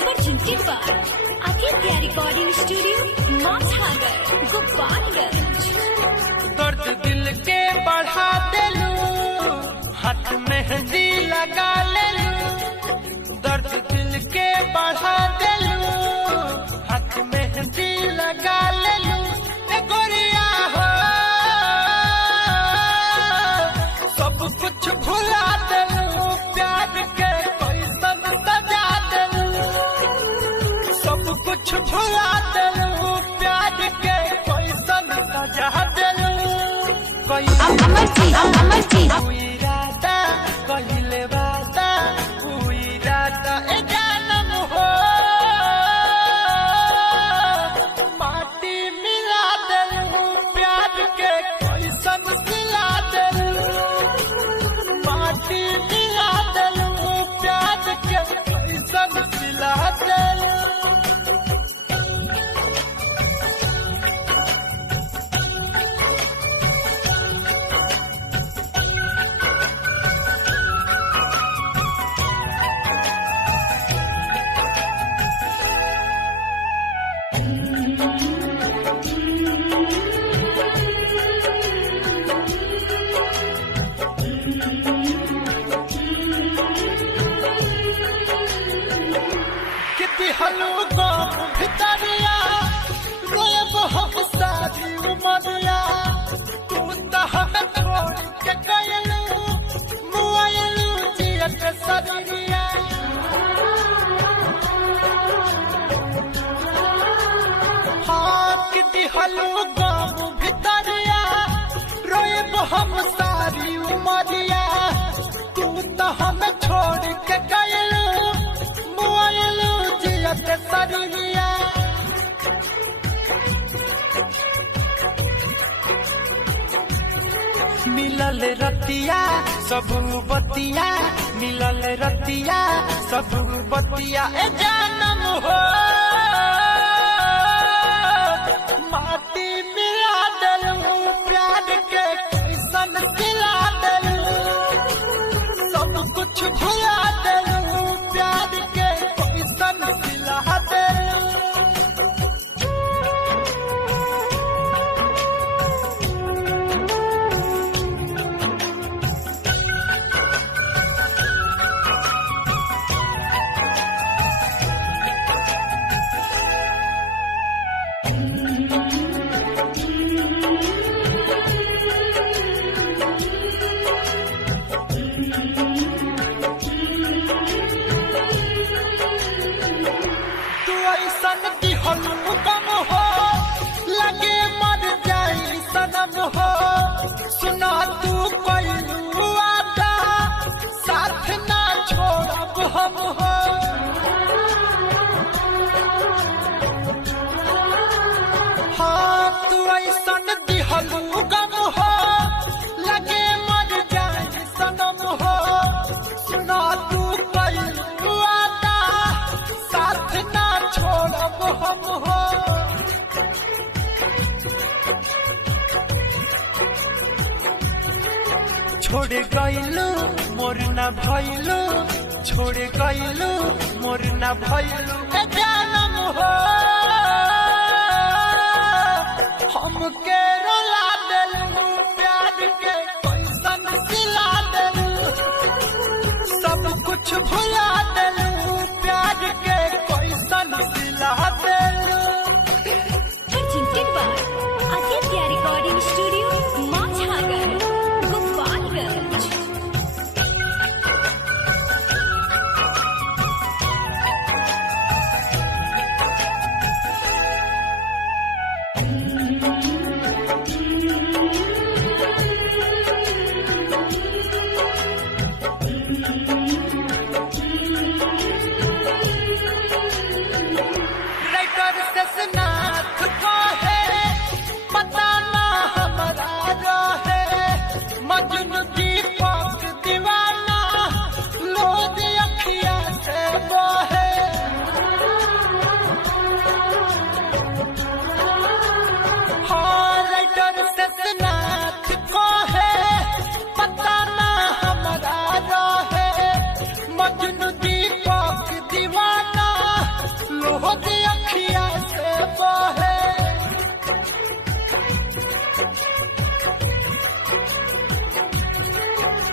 presented by Aditya Recording Studio, Mazhagar, Gopalganj। दर्द दिल के बढ़ा देलू, हाथ मेहंदी लगा लेलू। दर्द दिल के बढ़ा देलू, हाथ मेहंदी लगा लेलू। ए गोरिया हो, सब कुछ भुला देलू, प्यार के कैसन सजा देलू। सब कुछ भुला देलू, प्यार के कैसन सजा देलू। इरादा कहिले वादा, इरादा ए जानम हो, माटी मिला देलू, प्यार के कैसन सिला देलू। माटी मिला देलू, प्यार के कैसन सिला देलू। हलू गाँव भितरिया, रोब हम सारी उमरिया। तू तो हमें छोड़ के गयलू, मुआयलू जियत सरिया। हाँ किती हलू गाँव भितरिया, रोब हम सारी उमरिया। तू तो हमें छोड़ के गयलू, मुआयलू सरिया। मिलल रतिया सब बतिया, मिलल रतिया सब बतिया ए जानम हो, माटी मिला देलू, प्यार के कैसन सिला देलू। सब कुछ भुला देलू, प्यार के कैसन सिला देलू। ऐसन की हुक्म हो, लगे मर जाई सनम हो। सुना तू कोई वादा, साथ ना छोड़ब हम हो। हाँ तू ऐसन की हुक्म हो, लगे मर जाई सनम हो। सुना तू कोई वादा, साथ ना छोड़ब हम हो। छोड़ गइलू मोर ना भइलू, छोड़ गइलू मोर ना भइलू ए जानम हो। हमके रुला देलू, प्यार के कैसन सिला देलू। सब कुछ भुला देलू, प्यार के कैसन सिला देलू। Presented by Aditya Recording Studio, Mazhagar, Gopalganj।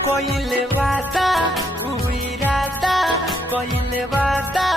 कोइले वादा उ इरादा कोइले वादा